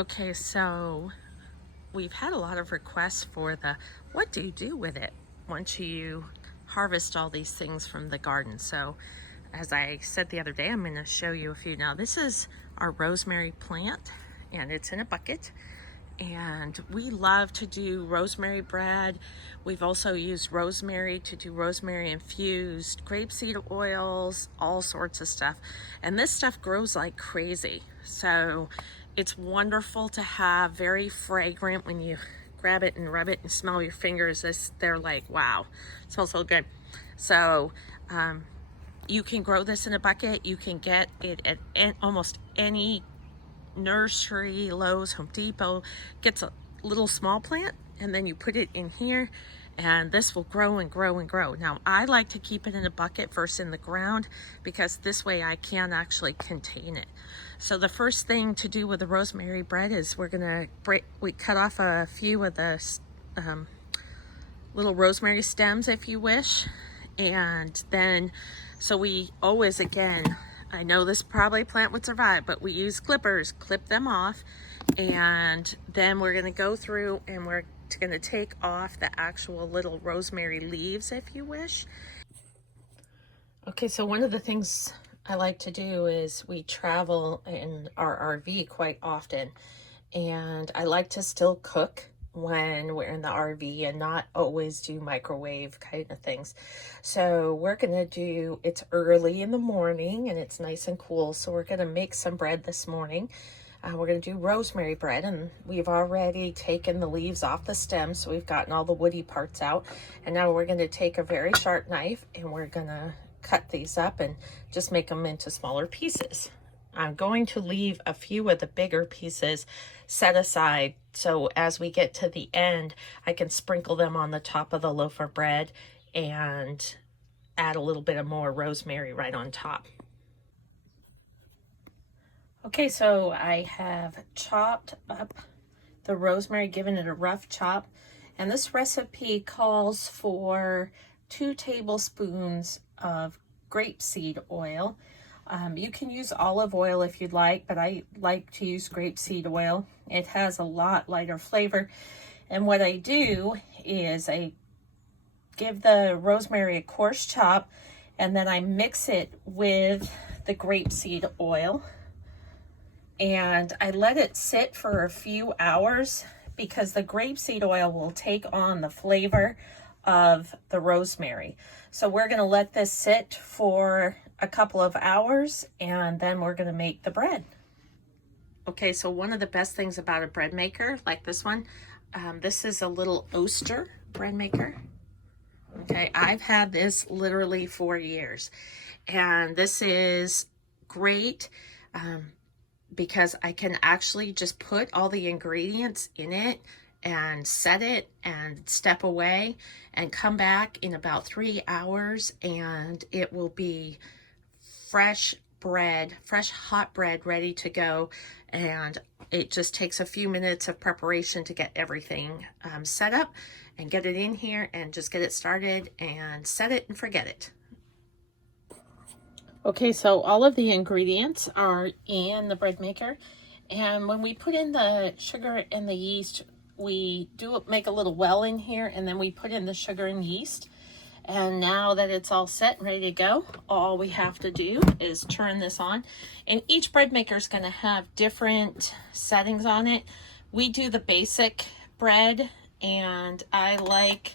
Okay, so we've had a lot of requests for the what do you do with it once you harvest all these things from the garden. So as I said the other day, I'm going to show you a few. Now this is our rosemary plant and it's in a bucket, and we love to do rosemary bread. We've also used rosemary to do rosemary infused grapeseed oils, all sorts of stuff. And this stuff grows like crazy. So it's wonderful to have, very fragrant when you grab it and rub it and smell your fingers. They're like, wow, it smells so good. So you can grow this in a bucket. You can get it at almost any nursery, Lowe's, Home Depot. Gets a little small plant and then you put it in here and this will grow and grow and grow. Now I like to keep it in a bucket first in the ground because this way I can actually contain it. So the first thing to do with the rosemary bread is we cut off a few of the little rosemary stems if you wish, and then so we always, again, I know this probably plant would survive, but we use clippers, clip them off, and then we're going to go through and we're going to take off the actual little rosemary leaves if you wish. Okay, so one of the things I like to do is we travel in our RV quite often, and I like to still cook when we're in the RV and not always do microwave kind of things. So we're gonna do, it's early in the morning and it's nice and cool, so we're gonna make some bread this morning. We're gonna do rosemary bread, and we've already taken the leaves off the stem, so we've gotten all the woody parts out. And now we're gonna take a very sharp knife and we're gonna cut these up and just make them into smaller pieces. I'm going to leave a few of the bigger pieces set aside, so as we get to the end, I can sprinkle them on the top of the loaf of bread and add a little bit of more rosemary right on top. Okay, so I have chopped up the rosemary, given it a rough chop, and this recipe calls for 2 tablespoons of grapeseed oil. You can use olive oil if you'd like, but I like to use grapeseed oil. It has a lot lighter flavor. And what I do is I give the rosemary a coarse chop, and then I mix it with the grapeseed oil. And I let it sit for a few hours because the grapeseed oil will take on the flavor of the rosemary. So we're going to let this sit for a couple of hours and then we're going to make the bread. Okay, so one of the best things about a bread maker like this one, this is a little Oster bread maker. Okay, I've had this literally for years, and this is great because I can actually just put all the ingredients in it and set it and step away and come back in about 3 hours, and it will be fresh bread, fresh hot bread ready to go. And it just takes a few minutes of preparation to get everything set up and get it in here and just get it started and set it and forget it. Okay, so all of the ingredients are in the bread maker, and when we put in the sugar and the yeast, we do make a little well in here, and then we put in the sugar and yeast. And now that it's all set and ready to go, all we have to do is turn this on. And each bread maker is going to have different settings on it. We do the basic bread, and I like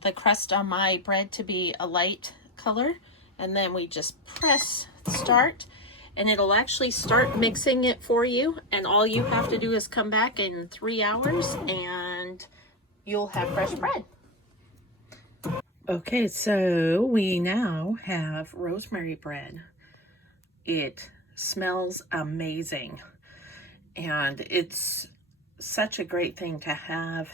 the crust on my bread to be a light color. And then we just press start, and it'll actually start mixing it for you. And all you have to do is come back in 3 hours and you'll have fresh bread. Okay, so we now have rosemary bread. It smells amazing, and it's such a great thing to have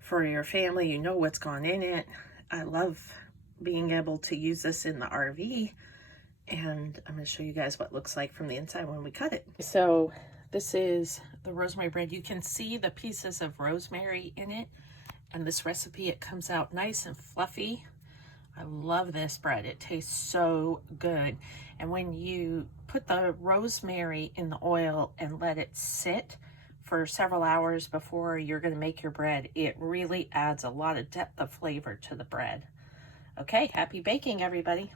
for your family. You know what's gone in it. I love being able to use this in the RV, and I'm going to show you guys what it looks like from the inside when we cut it. So this is the rosemary bread. You can see the pieces of rosemary in it, and this recipe, it comes out nice and fluffy. I love this bread. It tastes so good. And when you put the rosemary in the oil and let it sit for several hours before you're going to make your bread. It really adds a lot of depth of flavor to the bread. Okay, happy baking, everybody.